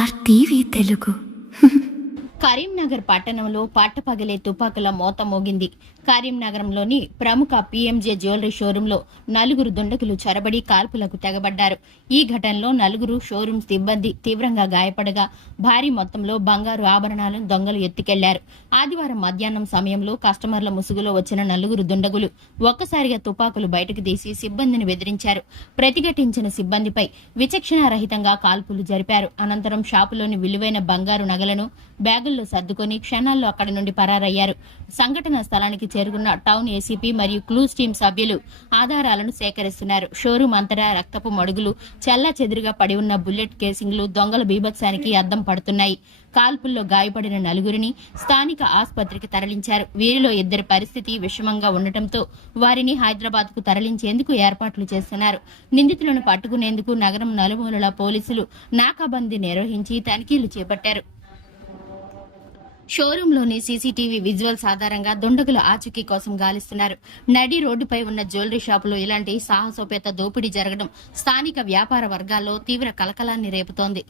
RTV Telugu. Karimnagar పట్టణంలో పట్టపగలే తుపాకుల మోత మోగింది. కరీంనగరంలోని ప్రముఖ పీఎంజే జ్యువెలరీ షోరూంలో నలుగురు దుండగులు చొరబడి కాల్పులకు తెగబడ్డారు. ఈ ఘటనలో నలుగురు షోరూం సిబ్బంది తీవ్రంగా గాయపడగా భారీ మొత్తంలో బంగారు ఆభరణాలను దొంగలు ఎత్తుకెళ్లారు. ఆదివారం మధ్యాహ్నం సమయంలో కస్టమర్ల ముసుగులో వచ్చిన నలుగురు దుండగులు ఒక్కసారిగా తుపాకులు బయటకు తీసి సిబ్బందిని బెదిరించారు. ప్రతిఘటించిన సిబ్బందిపై విచక్షణారహితంగా కాల్పులు జరిపారు. అనంతరం షాపులోని విలువైన బంగారు నగలను బ్యాగుల్లో సర్దుకొని క్షణాల్లో అక్కడి నుండి పరారయ్యారు. సంఘటన స్థలానికి చేరుకున్న టౌన్ ఏసీపీ మరియు క్లూస్ టీం సభ్యులు ఆధారాలను సేకరిస్తున్నారు. షోరూం అంతటా రక్తపు మడుగులు, చెల్లాచెదురుగా పడి ఉన్న బుల్లెట్ కేసింగ్లు దొంగల బీభత్సానికి అద్దం పడుతున్నాయి. కాల్పుల్లో గాయపడిన నలుగురిని స్థానిక ఆసుపత్రికి తరలించారు. వీరిలో ఇద్దరి పరిస్థితి విషమంగా ఉండటంతో వారిని హైదరాబాద్ కు తరలించేందుకు ఏర్పాట్లు చేస్తున్నారు. నిందితులను పట్టుకునేందుకు నగరం నలుమూలల పోలీసులు నాకాబందీ నిర్వహించి తనిఖీలు చేపట్టారు. షోరూంలోని సీసీటీవీ విజువల్స్ ఆధారంగా దుండగుల ఆచూకీ కోసం గాలిస్తున్నారు. నడి రోడ్డుపై ఉన్న జ్యువెలరీ షాపులో ఇలాంటి సాహసోపేత దోపిడీ జరగడం స్థానిక వ్యాపార వర్గాల్లో తీవ్ర కలకలాన్ని రేపుతోంది.